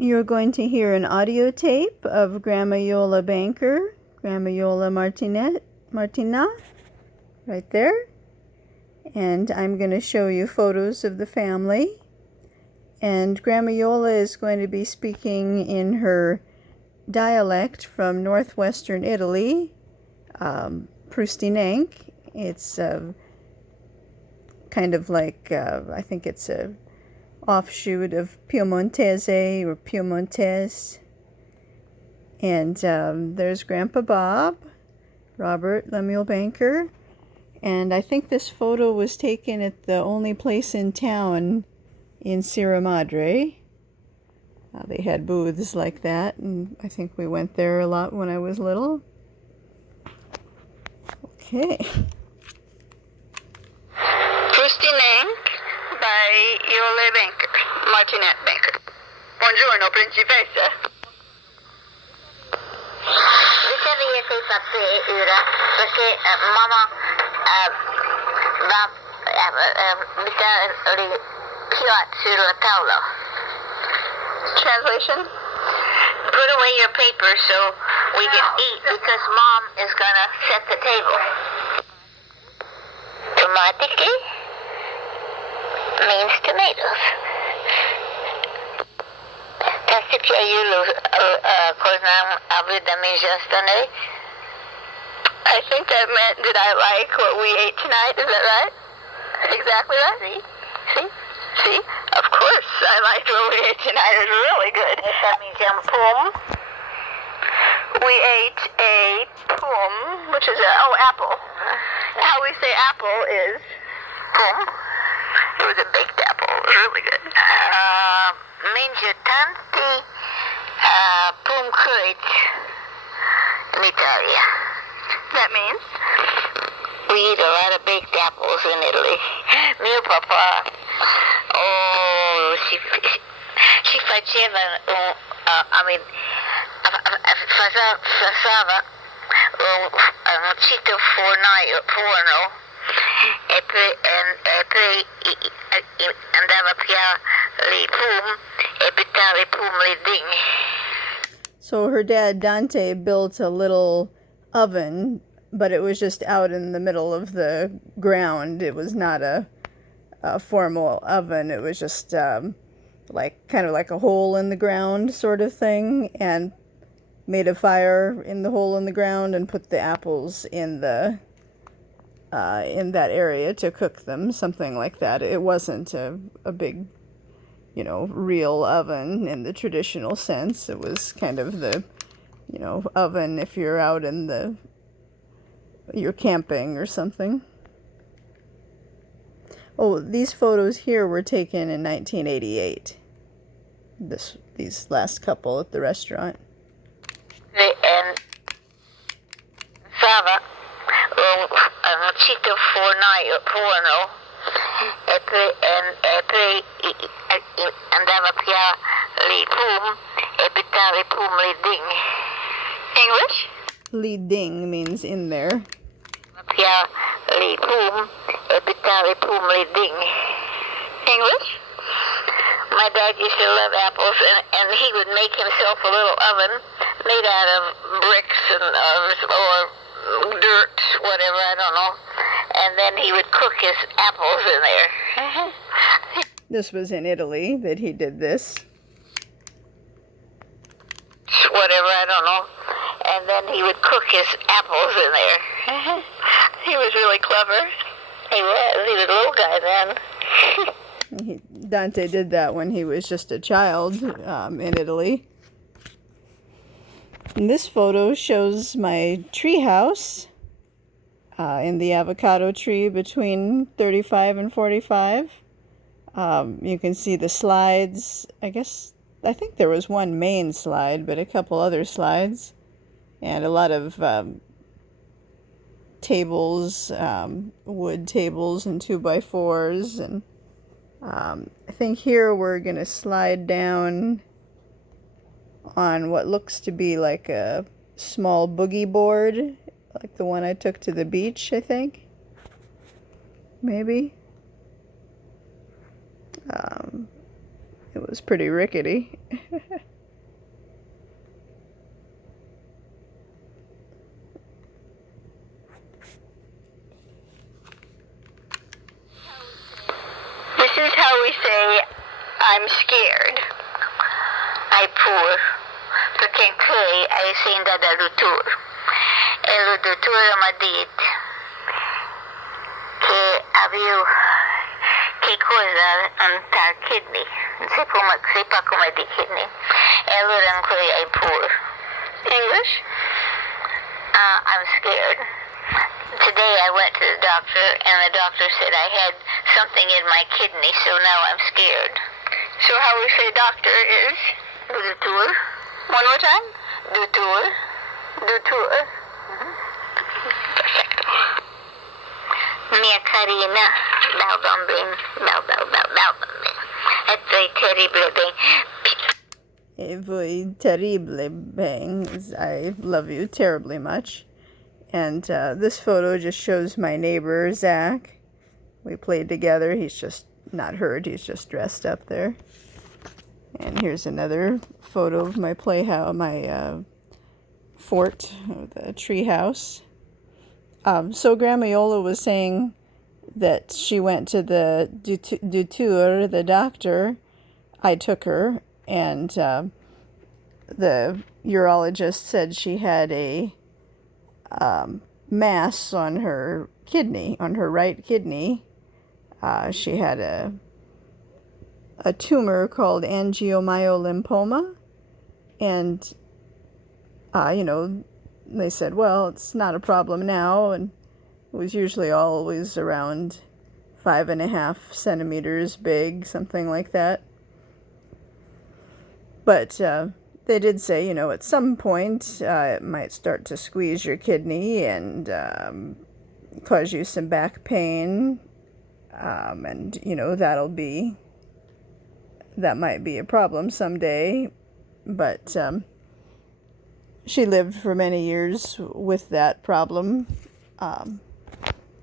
You're going to hear an audio tape of Grandma Iole Banker, Grandma Iole Martinat, right there. And I'm going to show you photos of the family. And Grandma Iole is going to be speaking in her dialect from northwestern Italy, Prustinench. It's kind of like, I think it's a offshoot of Piemontese or Piemontese. And there's Grandpa Bob, Robert Lemuel Banker. And I think this photo was taken at the only place in town in Sierra Madre. They had booths like that, and I think we went there a lot when I was little. Okay. Prustinench by Iole Banker, Martinat Banker. Buongiorno, principessa. Ricevi quei papiri ora, perché mamma mi sta lì piot sulla tavola. Translation? Put away your paper so we can eat because Mom is gonna set the table. Tomatiche means tomatoes. Tasti piaiulu koznam avridami justane. I think that meant, did I like what we ate tonight? Is that right? Exactly right? See? Of course, I liked what we ate tonight. It was really good. That means pum. We ate a pum, which is apple. How we say apple is pum. It was a baked apple. It was really good. Means your tanti pum kuit in Italia. That means we eat a lot of baked apples in Italy. Mio papà, si faceva, faceva un cito forno e poi andava via i pum e buttava i pum lì dentro. So her dad, Dante, built a little oven, but it was just out in the middle of the ground. It was not a formal oven. It was just kind of like a hole in the ground sort of thing, and made a fire in the hole in the ground and put the apples in the in that area to cook them, something like that. It wasn't a big, real oven in the traditional sense. It was kind of the, oven if you're out in you're camping or something. Oh, these photos here were taken in 1988. These last couple at the restaurant. And Sava, un cito forno e poi andava via i pum e buttava i pum lì dentro. English? Lì ding means in there. Via i pum e buttava i pum lì dentro. English? My dad used to love apples, and he would make himself a little oven made out of bricks or dirt, whatever, I don't know. And then he would cook his apples in there. This was in Italy that he did this. Whatever, I don't know. And then he would cook his apples in there. He was really clever. He was a little guy then. Dante did that when he was just a child in Italy. And this photo shows my tree house in the avocado tree between 35 and 45. You can see the slides. I think there was one main slide, but a couple other slides. And a lot of tables, wood tables and 2x4s. And I think here we're going to slide down on what looks to be like a small boogie board, like the one I took to the beach, I think. Maybe. It was pretty rickety. I'm scared. Ay poor. Porque kay ay sinda da doutor. El doutor m'a dit que había que cosa en ta kidney. C'est pas comme dit kidney. El orang kay ay poor. English? I'm scared. Today I went to the doctor and the doctor said I had something in my kidney, so now I'm scared. So how we say doctor is? Doutor. One more time? Doutor. Doutor. Mia carina, balbambin, balbambin. It's very terrible thing. A very terrible bang. I love you terribly much. And this photo just shows my neighbor, Zach. We played together. He's just not hurt. He's just dressed up there. And here's another photo of my playhouse, my fort, the tree house. So Grandma Iole was saying that she went to the doutor, the doctor. I took her, and the urologist said she had a mass on her kidney, on her right kidney. She had a tumor called angiomyolymphoma, and they said, well, it's not a problem now, and it was usually always around 5.5 centimeters big, something like that. But they did say, at some point it might start to squeeze your kidney and cause you some back pain, and that might be a problem someday. But she lived for many years with that problem.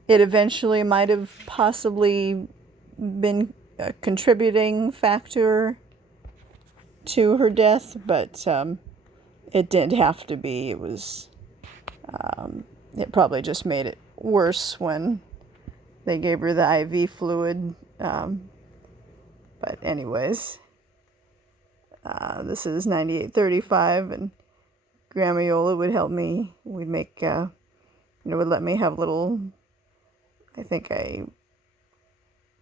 It eventually might have possibly been a contributing factor to her death, but it didn't have to be. It was, it probably just made it worse when they gave her the IV fluid. But anyways, this is 9835, and Grandma Iole would help me. We'd make, would let me have little, I think I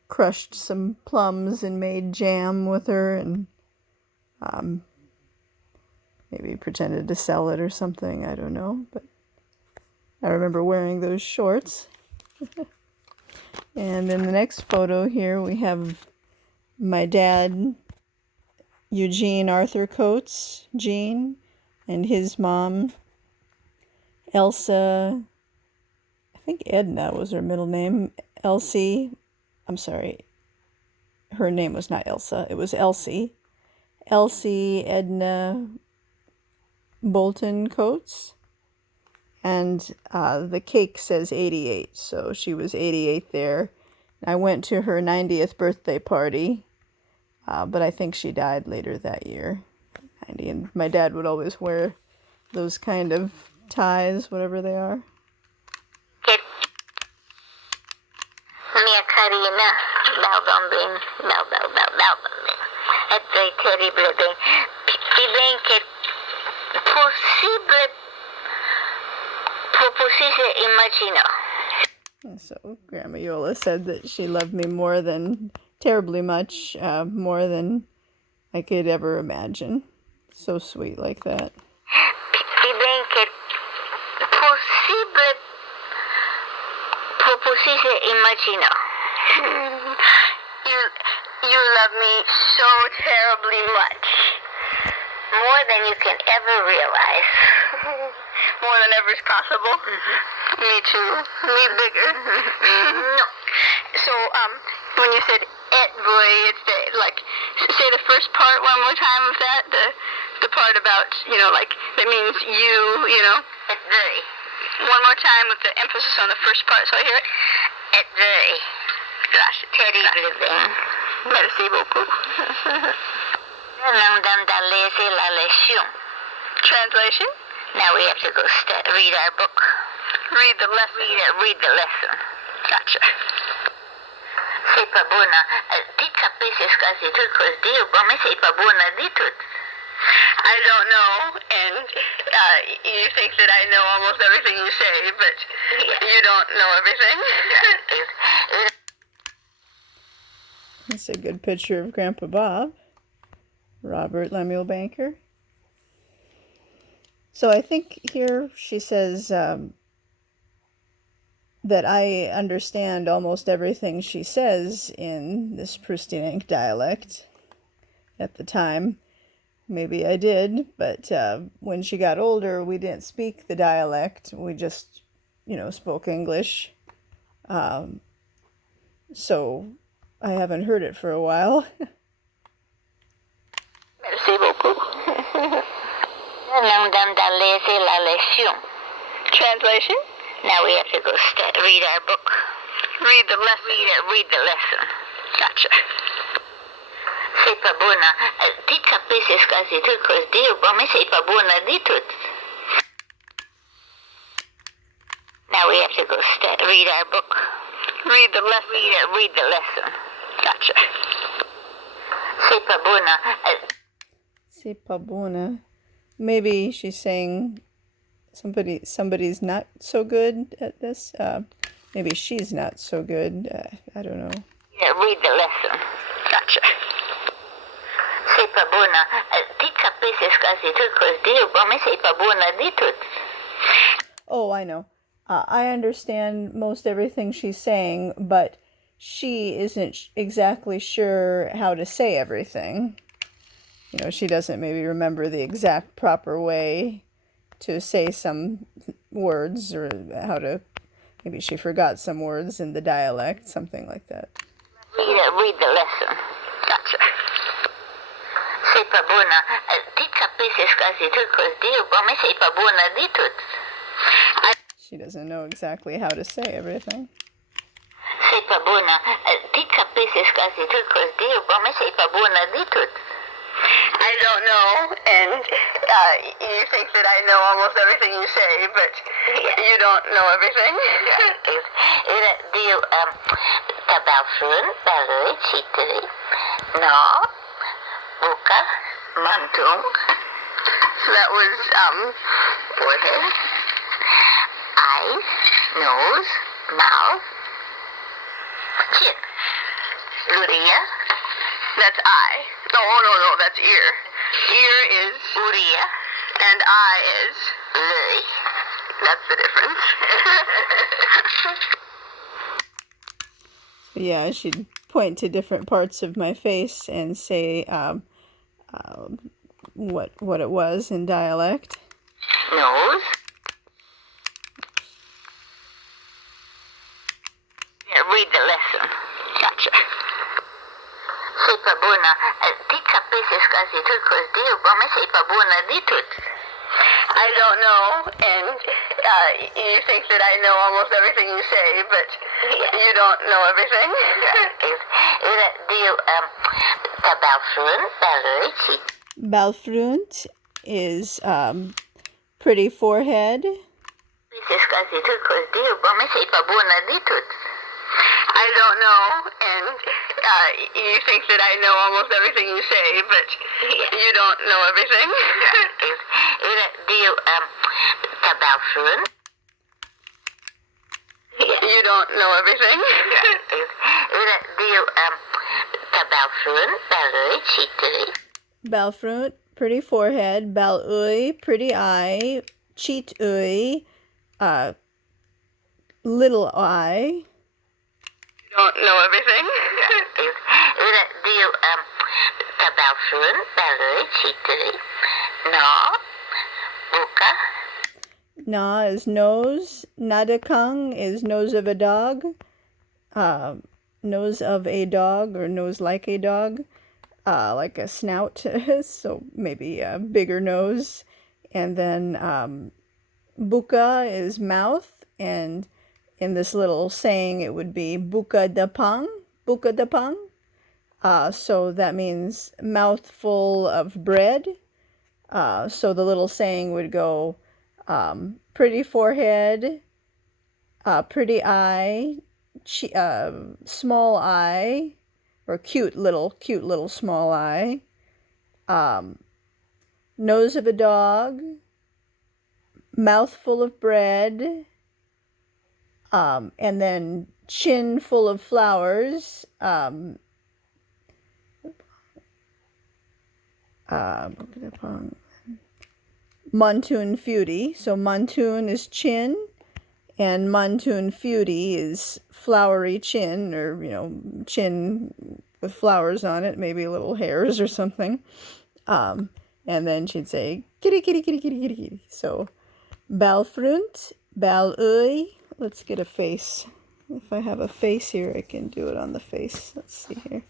crushed some plums and made jam with her, and maybe pretended to sell it or something. I don't know, but I remember wearing those shorts. And in the next photo here, we have my dad, Eugene Arthur Coates, Gene, and his mom, Elsa, I think Edna was her middle name, Elsie, I'm sorry, her name was not Elsa, it was Elsie Edna Bolton Coates, and the cake says 88, so she was 88 there. I went to her 90th birthday party, but I think she died later that year. 90, and my dad would always wear those kind of ties, whatever they are. Mia carina, balbambin, balbambin. It's very terrible thing. Si bien que possible imagino. So Grandma Iole said that she loved me more than, terribly much, more than I could ever imagine. So sweet like that. Si bien que possible imagino. You love me so terribly much. More than you can ever realize. More than ever is possible. Mm-hmm. Me too. Me bigger. Mm-hmm. No. So, when you said et boy, it's say the first part one more time of that, the part about, that means you, Et very. One more time with the emphasis on the first part, so I hear it. Et very. Gracias. Terrible bien. Merci beaucoup. Translation? Now we have to go read our book. Read the lesson. Read the lesson. Gotcha. Sei pa bună. Ti capisci quasi tu cos Dio, come sei pa bună di tut? I don't know, and you think that I know almost everything you say, but you don't know everything. That's a good picture of Grandpa Bob, Robert Lemuel Banker. So I think here she says that I understand almost everything she says in this Prustinench dialect at the time. Maybe I did, but when she got older, we didn't speak the dialect. We just, spoke English. So I haven't heard it for a while. Merci beaucoup. Translation? Now we have to go read our book. Read the lesson. Read the lesson. Gotcha. Sei pa bună. Ti capisci quasi tu cos Dio, come sei pa bună di tut? Now we have to go read our book. Read the lesson. Read the lesson. Gotcha. Sei pa bună. Sei pa bună. Maybe she's saying somebody's not so good at this. Maybe she's not so good. I don't know. Yeah, read the lesson. Gotcha. Sei pa bună. Ti capisci quasi tu cos Dio, come sei pa bună di tut? Oh, I know. I understand most everything she's saying, but she isn't exactly sure how to say everything. She doesn't maybe remember the exact proper way to say some words, or maybe she forgot some words in the dialect, something like that. Read the lesson. Gotcha. Sei pa bună. Ti capisci quasi tu cos Dio, come sei pa bună di tut? She doesn't know exactly how to say everything. Sei pa bună. Ti capisci quasi tu cos Dio, come sei pa bună di tut? I don't know, and you think that I know almost everything you say, but you don't know everything. Dio, tabalfrun, balui, chitri, no, buka, mantung. So that was forehead, eyes, nose, mouth, chin, luria. That's eye. No, that's ear. Ear is uria, and eye is lui. That's the difference. Yeah, she'd point to different parts of my face and say what it was in dialect. Nose. Yeah, read the lesson. Gotcha. Sei pa bună. Ti capisci quasi tu cos Dio, come sei pa bună di tut? I don't know, and you think that I know almost everything you say, but you don't know everything. Dio, tabalfrun, balui, chit. Balfrunt is pretty forehead. Capisci quasi tu cos Dio, come sei pa bună di tut? I don't know, and you think that I know almost everything you say, but you don't know everything. Dio, tabalfrun. You don't know everything. Dio, tabalfrun, balui, chitri. Balfrunt, pretty forehead. Balui, pretty eye. Cheat-ui, little eye. Don't know everything. Dio, tabalfrun, balui, chitri. No, buka. Na is nose. Nadakung is nose of a dog. Nose of a dog, or nose like a dog. Like a snout, so maybe a bigger nose. And then buka is mouth, and in this little saying it would be buka da pang, buka da pang. So that means mouthful of bread. So the little saying would go pretty forehead, pretty eye, small eye, or cute little small eye, nose of a dog, mouth full of bread, and then chin full of flowers. Montoon Feudy. So Montoon is chin, and Montoon Feudy is flowery chin, or chin with flowers on it, maybe little hairs or something. And then she'd say kitty kitty kitty kitty kitty kitty. So Balfrunt, Balui. Let's get a face. If I have a face here, I can do it on the face. Let's see here.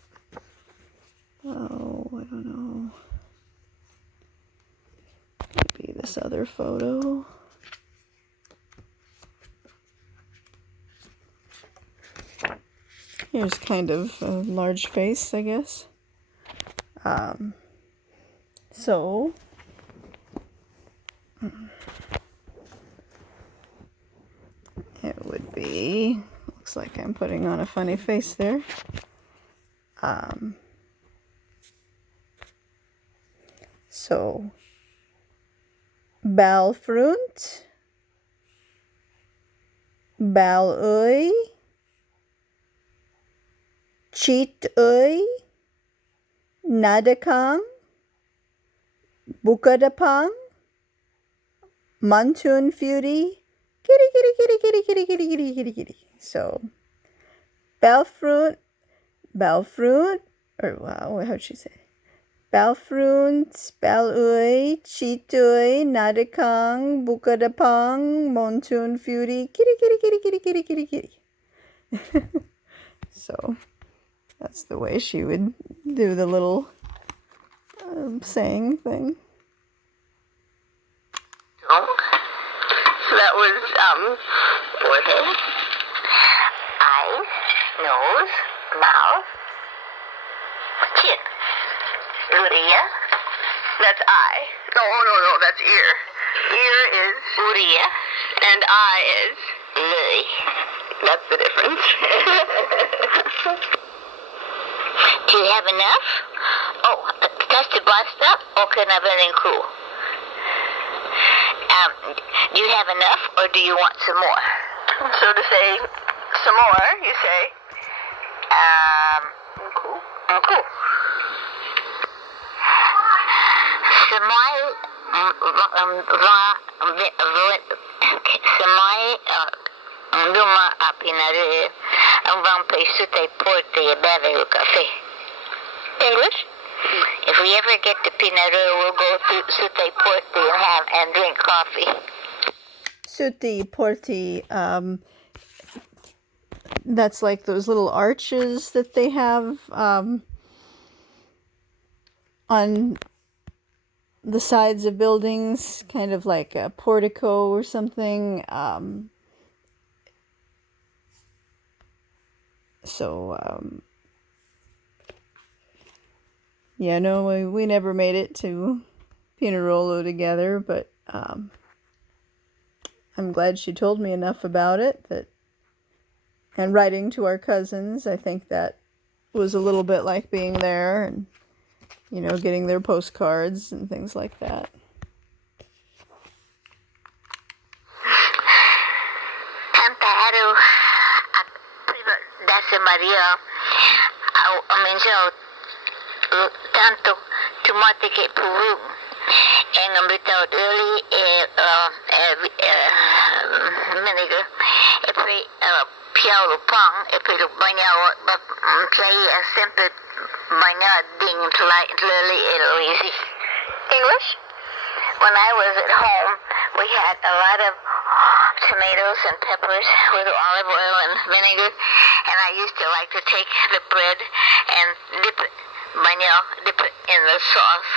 Oh, I don't know. Maybe this other photo. Here's kind of a large face, I guess. So it would be, looks like I'm putting on a funny face there. So Balfrunt, Balui, Cheatui, Nadakang, Bukadapang, Montoon Feudy, kitty kitty kitty kitty kitty kitty kitty kitty kitty. So Balfrunt, or wow, how'd she say? Balfrunt, Balui, Cheatui, Nadakang, Bukadapang, Montoon Feudy, kitty kitty kitty kitty kitty kitty kitty. So that's the way she would do the little saying thing. So that was forehead, eyes, nose, mouth, chin. Uria. That's eye. No, that's ear. Ear is Uria, and eye is Lily. That's the difference. Do you have enough? Oh, that's the bust up, or can I have anything cool? Do you have enough, or do you want some more? So to say some more, you say, cool. Cool. Samay luma apinare ang bang peso tay porte e beve o cafe. English? If we ever get to Pinaroo, we'll go to Sute Porti and drink coffee. Sute Porti, that's like those little arches that they have on the sides of buildings, kind of like a portico or something. Yeah, no, we never made it to Pinerolo together, but I'm glad she told me enough about it. And writing to our cousins, I think that was a little bit like being there, and getting their postcards and things like that. Tamparo, Dasa Maria, tanto tomate que puru, and I'm without early vinegar, piaulo pang, pero banyaw, play a simple banya ding lily easy. English? When I was at home, we had a lot of tomatoes and peppers with olive oil and vinegar, and I used to like to take the bread and dip it in the sauce.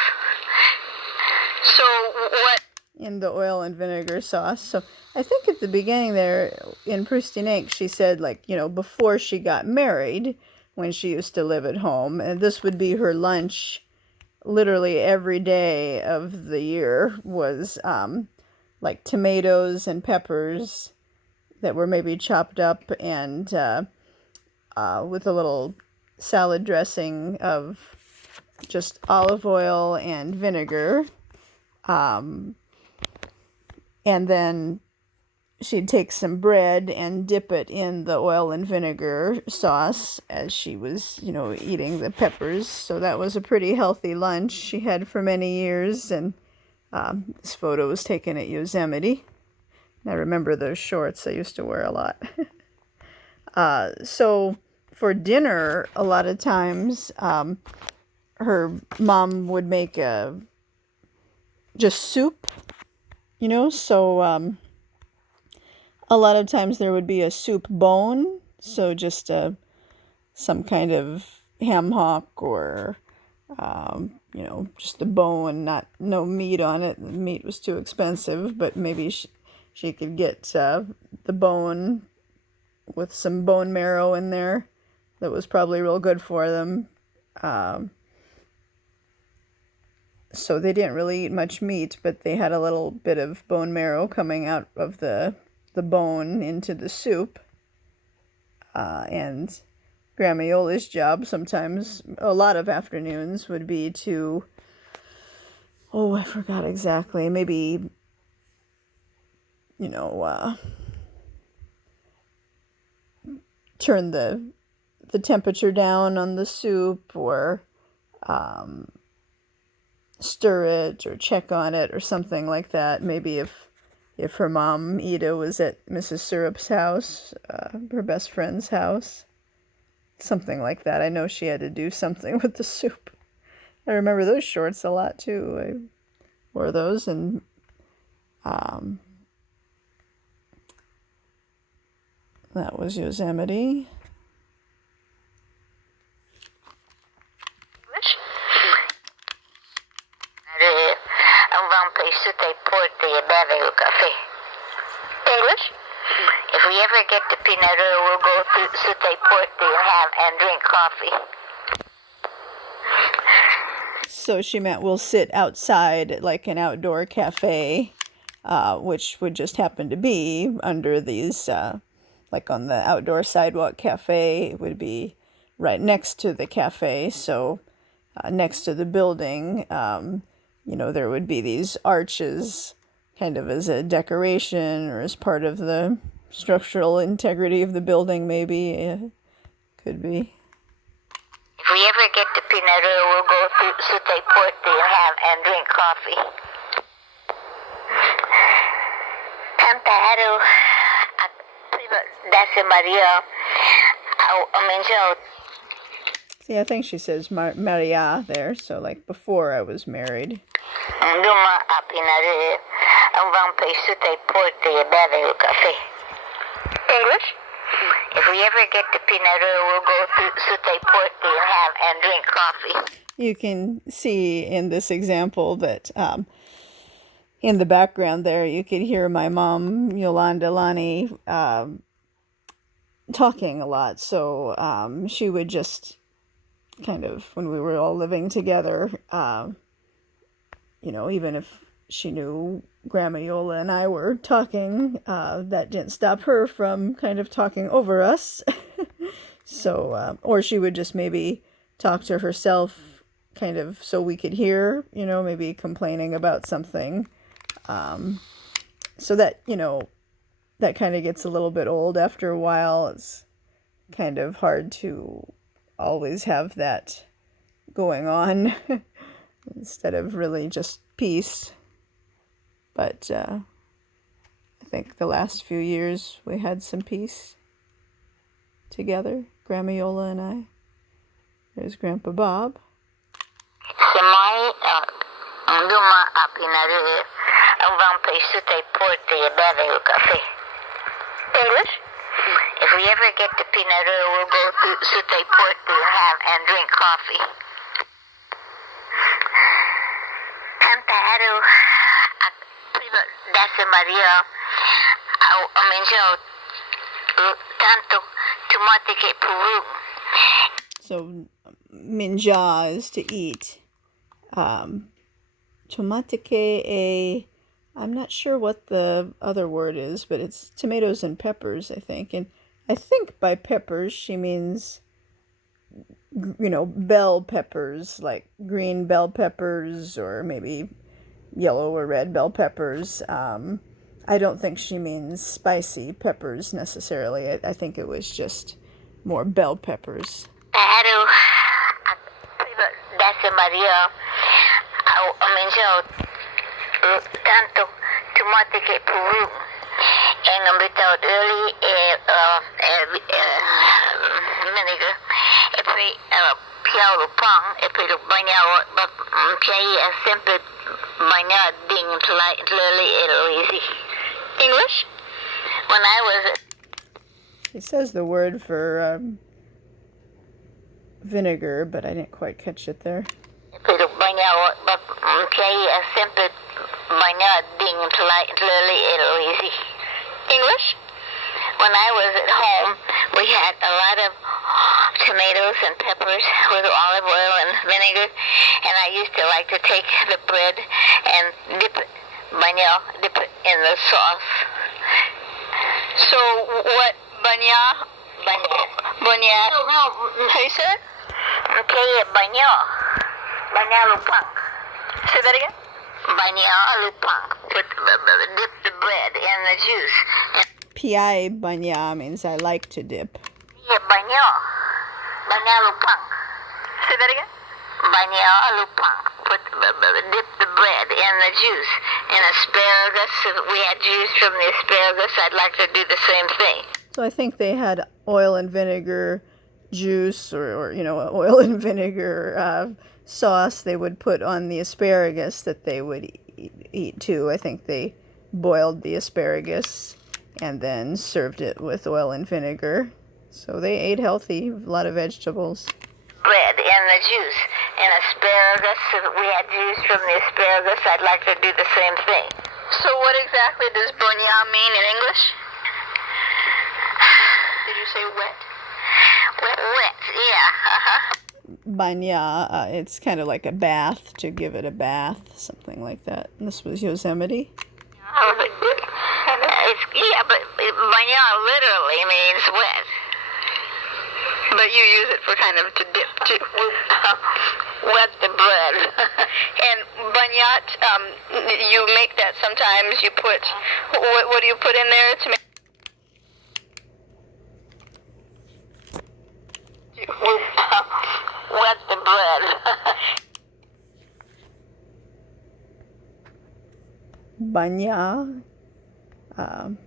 So what? In the oil and vinegar sauce. So I think at the beginning there in Prustinench, she said, before she got married, when she used to live at home, and this would be her lunch literally every day of the year, was tomatoes and peppers that were maybe chopped up, and with a little salad dressing of just olive oil and vinegar. And then she'd take some bread and dip it in the oil and vinegar sauce as she was, eating the peppers. So that was a pretty healthy lunch she had for many years. And this photo was taken at Yosemite. I remember those shorts I used to wear a lot. So for dinner, a lot of times, her mom would make just soup, so a lot of times there would be a soup bone, so just some kind of ham hock or, just the bone, no meat on it. The meat was too expensive, but maybe she could get the bone with some bone marrow in there. That was probably real good for them. So they didn't really eat much meat, but they had a little bit of bone marrow coming out of the bone into the soup. And Grandma Iola's job sometimes, a lot of afternoons, would be to, I forgot exactly, maybe, turn the temperature down on the soup, or stir it or check on it or something like that. Maybe if her mom Ida was at Mrs. Syrup's house, her best friend's house, something like that. I know she had to do something with the soup. I remember those shorts a lot too. I wore those, and that was Yosemite. English? If we ever get to Pinaroo, we'll go to Sutay Porte and drink coffee. So she meant we'll sit outside at like an outdoor cafe, which would just happen to be under these, like on the outdoor sidewalk cafe. It would be right next to the cafe, so next to the building, there would be these arches kind of as a decoration or as part of the structural integrity of the building, maybe. Could be. If we ever get to Pinaroo, we'll go to Sutay Porte and drink coffee. Tamparo at Dante Maria. See, I think she says Maria there, so like before I was married. Duma a Pinaroo. Ang vampay Sutay Porte cafe. English? If we ever get to Pinaroo, we'll go to Sutay Porte and drink coffee. You can see in this example that in the background there, you could hear my mom, Yolanda Lani, talking a lot. So she would just kind of, when we were all living together, even if she knew Grandma Yola and I were talking, that didn't stop her from kind of talking over us. So, or she would just maybe talk to herself kind of so we could hear, maybe complaining about something. So that, that kind of gets a little bit old after a while. It's kind of hard to always have that going on instead of really just peace. But I think the last few years we had some peace together, Grandma Yola and I. There's Grandpa Bob. Semai Duma a Pinaroo. Ang vampay Sutay Porte cafe. English? If we ever get to Pinaroo, we'll go to Sutay Porte and drink coffee. Tamparo at Dasa Maria. Tanto tumatike puru. So minja is to eat. Tomatike, I'm not sure what the other word is, but it's tomatoes and peppers, I think. And I think by peppers she means, bell peppers, like green bell peppers or maybe yellow or red bell peppers. I don't think she means spicy peppers necessarily. I think it was just more bell peppers. Claro, dase María, mencionó tanto tomate que Peru. And without early vinegar, e poi piano pang, e poi lo bagnavo, poi sempre bagnato clearly easy. English? When I was It says the word for vinegar, but I didn't quite catch it there. poi lo bagnavo, poi sempre bagnato clearly easy. English? When I was at home, we had a lot of tomatoes and peppers with olive oil and vinegar, and I used to like to take the bread and dip it in the sauce. So what, banya? Banya? No. How you say it? Okay, banya lupang. Say that again? Banya lupang. Dip the bread in the juice. Pi banya means I like to dip. Yeah, banya lupang. Say that again? Banya lupang. Dip the bread in the juice. In asparagus, if we had juice from the asparagus, I'd like to do the same thing. So I think they had oil and vinegar juice or oil and vinegar sauce they would put on the asparagus that they would eat too. I think they boiled the asparagus and then served it with oil and vinegar. So they ate healthy, a lot of vegetables. Bread in the juice. In asparagus, if we had juice from the asparagus, I'd like to do the same thing. So what exactly does bonya mean in English? Did you say wet? Wet, yeah. Banya, it's kind of like a bath, to give it a bath, something like that. And this was Yosemite. But banya literally means wet. But you use it for kind of to dip too. Wet the bread. And banyat, you make that sometimes. You put, what do you put in there to make? Wet the bread.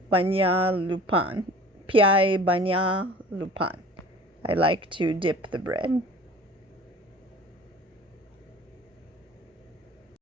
Banya lupan. Piai banya lupan. I like to dip the bread.